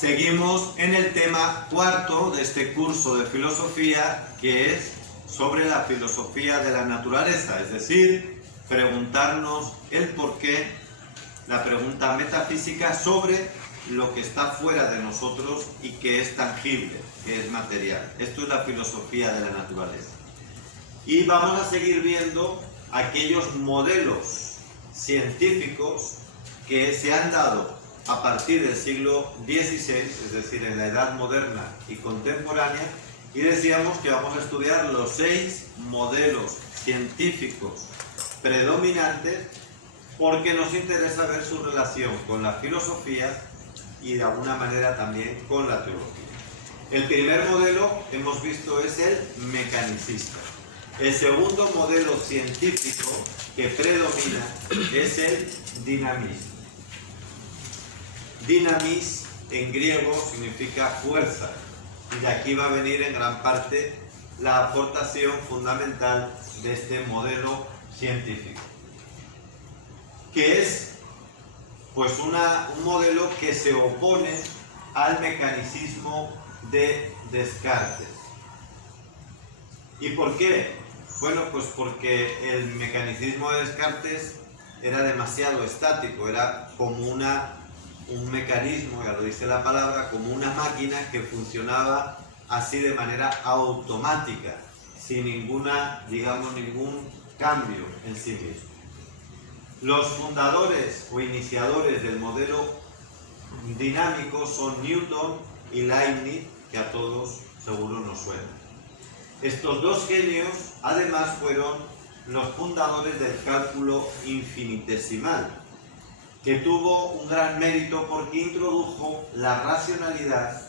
Seguimos en el tema cuarto de este curso de filosofía, que es sobre la filosofía de la naturaleza, es decir, preguntarnos el porqué, la pregunta metafísica sobre lo que está fuera de nosotros y que es tangible, que es material. Esto es la filosofía de la naturaleza. Y vamos a seguir viendo aquellos modelos científicos que se han dado a partir del siglo XVI, es decir, en la edad moderna y contemporánea, y decíamos que vamos a estudiar los 6 modelos científicos predominantes porque nos interesa ver su relación con la filosofía y de alguna manera también con la teología. El primer modelo, hemos visto, es el mecanicista. El segundo modelo científico que predomina es el dinamismo. Dynamis en griego significa fuerza, y de aquí va a venir en gran parte la aportación fundamental de este modelo científico, que es pues un modelo que se opone al mecanicismo de Descartes. ¿Y por qué? Bueno, pues porque el mecanicismo de Descartes era demasiado estático, era como un mecanismo, ya lo dice la palabra, como una máquina que funcionaba así de manera automática, sin ningún cambio en sí mismo. Los fundadores o iniciadores del modelo dinámico son Newton y Leibniz, que a todos seguro nos suenan. Estos dos genios, además, fueron los fundadores del cálculo infinitesimal, que tuvo un gran mérito porque introdujo la racionalidad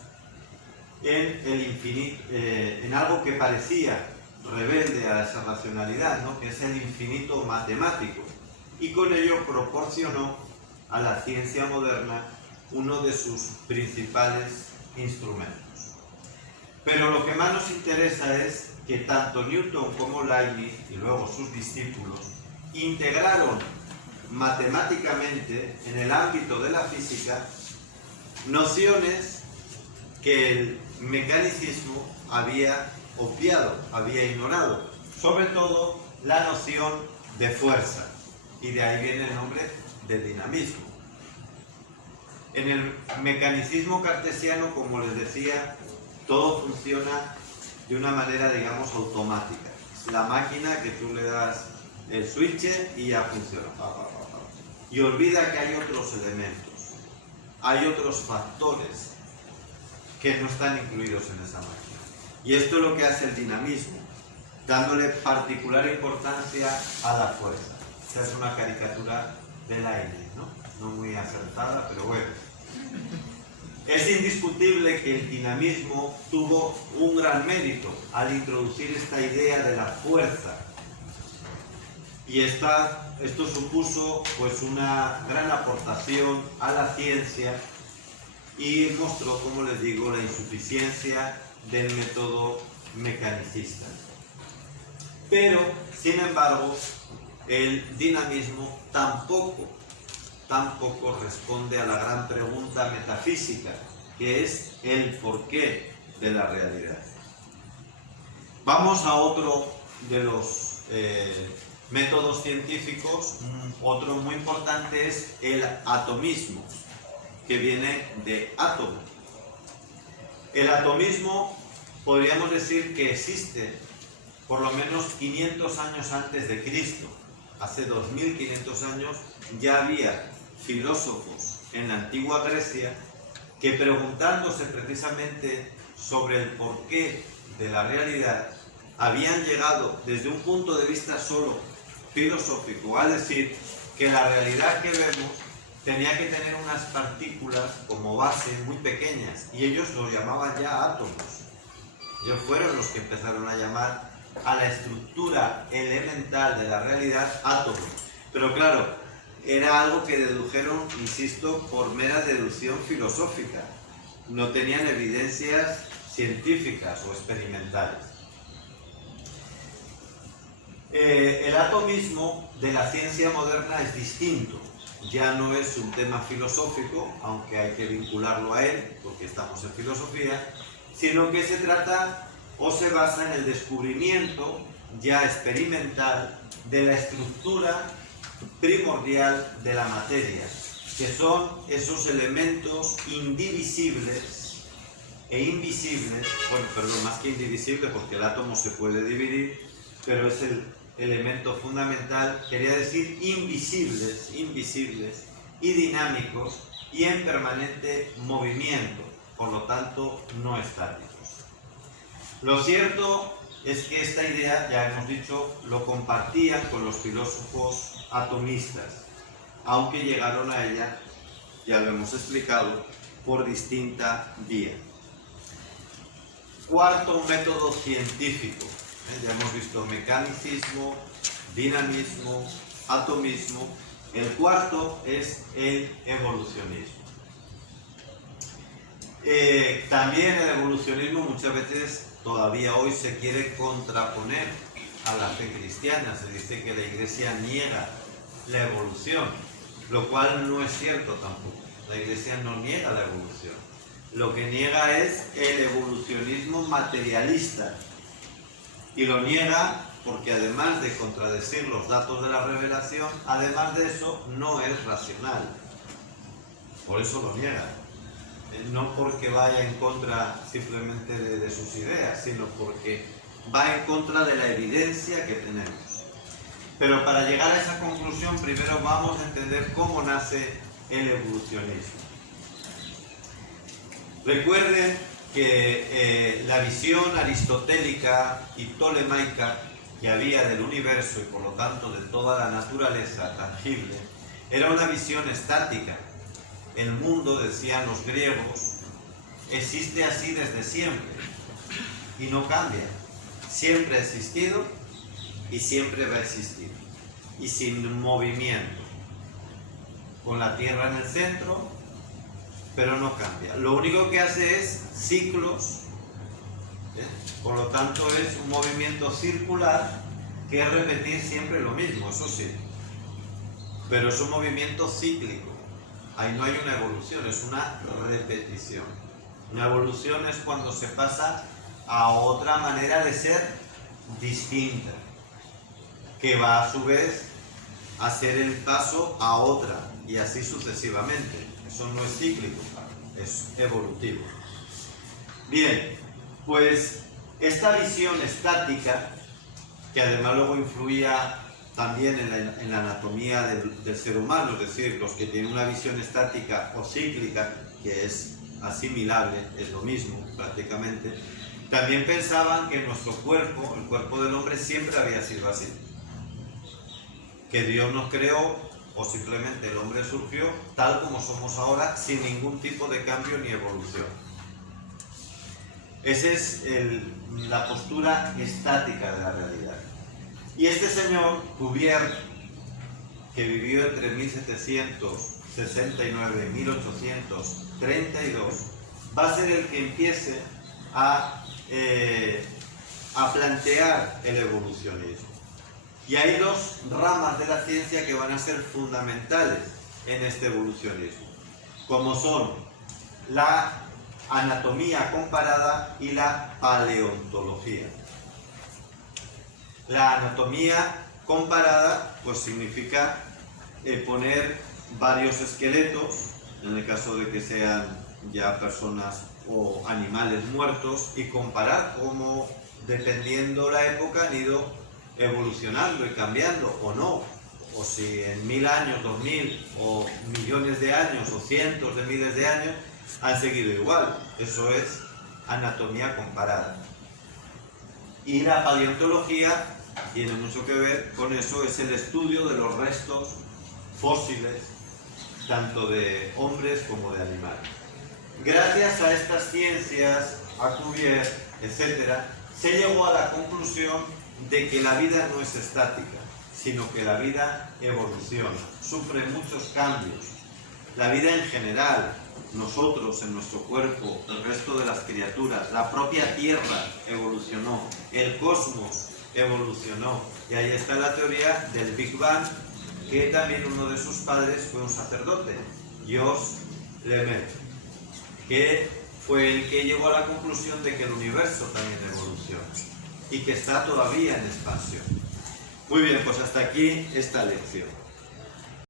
en algo que parecía rebelde a esa racionalidad, ¿no? Que es el infinito matemático, y con ello proporcionó a la ciencia moderna uno de sus principales instrumentos. Pero lo que más nos interesa es que tanto Newton como Leibniz y luego sus discípulos integraron matemáticamente en el ámbito de la física nociones que el mecanicismo había obviado, había ignorado, sobre todo la noción de fuerza, y de ahí viene el nombre de dinamismo. En el mecanicismo cartesiano, como les decía, todo funciona de una manera, digamos, automática. Es la máquina que tú le das el switch y ya funciona. Y olvida que hay otros elementos, hay otros factores que no están incluidos en esa máquina. Y esto es lo que hace el dinamismo, dándole particular importancia a la fuerza. Esta es una caricatura de Leibniz, ¿no? No muy acertada, pero bueno. Es indiscutible que el dinamismo tuvo un gran mérito al introducir esta idea de la fuerza. Y esto supuso pues una gran aportación a la ciencia y mostró, como les digo, la insuficiencia del método mecanicista. Pero, sin embargo, el dinamismo tampoco responde a la gran pregunta metafísica, que es el porqué de la realidad. Vamos a otro de los métodos científicos. Otro muy importante es el atomismo, que viene de átomo. El atomismo podríamos decir que existe por lo menos 500 años antes de Cristo. Hace 2500 años ya había filósofos en la antigua Grecia que, preguntándose precisamente sobre el porqué de la realidad, habían llegado desde un punto de vista solo filosófico a decir que la realidad que vemos tenía que tener unas partículas como base muy pequeñas, y ellos lo llamaban ya átomos. Ellos fueron los que empezaron a llamar a la estructura elemental de la realidad átomos. Pero claro, era algo que dedujeron, insisto, por mera deducción filosófica. No tenían evidencias científicas o experimentales. El atomismo de la ciencia moderna es distinto. ya no es un tema filosófico, aunque hay que vincularlo a él, porque estamos en filosofía, sino que se trata o se basa en el descubrimiento ya experimental de la estructura primordial de la materia, que son esos elementos indivisibles e invisibles, bueno, perdón, más que indivisible porque el átomo se puede dividir, pero es el elemento fundamental, quería decir invisibles y dinámicos y en permanente movimiento, por lo tanto no estáticos. Lo cierto es que esta idea, ya hemos dicho, lo compartían con los filósofos atomistas, aunque llegaron a ella, ya lo hemos explicado, por distinta vía. Cuarto método científico. Ya hemos visto mecanicismo, dinamismo, atomismo. El cuarto es el evolucionismo. También el evolucionismo muchas veces todavía hoy se quiere contraponer a la fe cristiana. Se dice que la Iglesia niega la evolución, lo cual no es cierto tampoco. La Iglesia no niega la evolución. Lo que niega es el evolucionismo materialista. Y lo niega porque además de contradecir los datos de la revelación, además de eso no es racional. Por eso lo niega. No porque vaya en contra simplemente de sus ideas, sino porque va en contra de la evidencia que tenemos. Pero para llegar a esa conclusión, primero vamos a entender cómo nace el evolucionismo. Recuerden que la visión aristotélica y tolemaica que había del universo y por lo tanto de toda la naturaleza tangible era una visión estática. El mundo, decían los griegos, existe así desde siempre y no cambia. Siempre ha existido y siempre va a existir y sin movimiento, con la Tierra en el centro, pero no cambia. Lo único que hace es ciclos, por lo tanto es un movimiento circular que es repetir siempre lo mismo, eso sí, pero es un movimiento cíclico. Ahí no hay una evolución, es una repetición. Una evolución es cuando se pasa a otra manera de ser distinta, que va a su vez a hacer el paso a otra y así sucesivamente. Eso no es cíclico, es evolutivo. Bien, pues esta visión estática, que además luego influía también en la anatomía del ser humano, es decir, los que tienen una visión estática o cíclica, que es asimilable, es lo mismo prácticamente, también pensaban que nuestro cuerpo, el cuerpo del hombre, siempre había sido así. Que Dios nos creó, o simplemente el hombre surgió tal como somos ahora, sin ningún tipo de cambio ni evolución. Esa es la postura estática de la realidad. Y este señor, Cuvier, que vivió entre 1769 y 1832, va a ser el que empiece a plantear el evolucionismo. Y hay dos ramas de la ciencia que van a ser fundamentales en este evolucionismo, como son la anatomía comparada y la paleontología. La anatomía comparada pues significa poner varios esqueletos, en el caso de que sean ya personas o animales muertos, y comparar cómo, dependiendo la época, han ido evolucionando y cambiando o no, o si en 1000 años, 2000 o millones de años o cientos de miles de años han seguido igual. Eso es anatomía comparada. Y la paleontología tiene mucho que ver con eso, es el estudio de los restos fósiles, tanto de hombres como de animales. Gracias a estas ciencias, a Cuvier, etc., se llegó a la conclusión de que la vida no es estática, sino que la vida evoluciona, sufre muchos cambios. La vida en general, nosotros en nuestro cuerpo, el resto de las criaturas, la propia Tierra evolucionó, el cosmos evolucionó, y ahí está la teoría del Big Bang, que también uno de sus padres fue un sacerdote, Georges Lemaitre, que fue el que llegó a la conclusión de que el universo también evoluciona y que está todavía en expansión. Muy bien, pues hasta aquí esta lección.